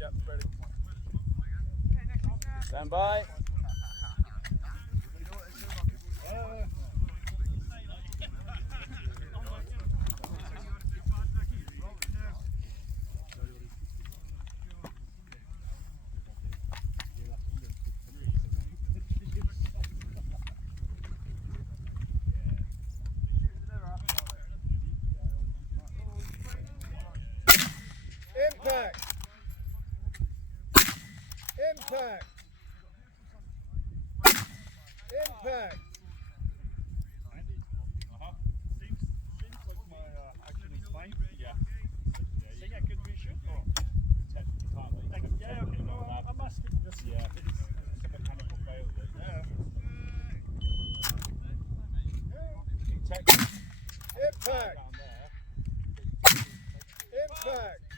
Yep, ready. Stand by. Impact. Impact. Impact. Seems like my action is fine. Yeah. Think I could reshoot or? Yeah, no, I'm asking just Yeah. It's a mechanical fail. Yeah. Impact. Impact.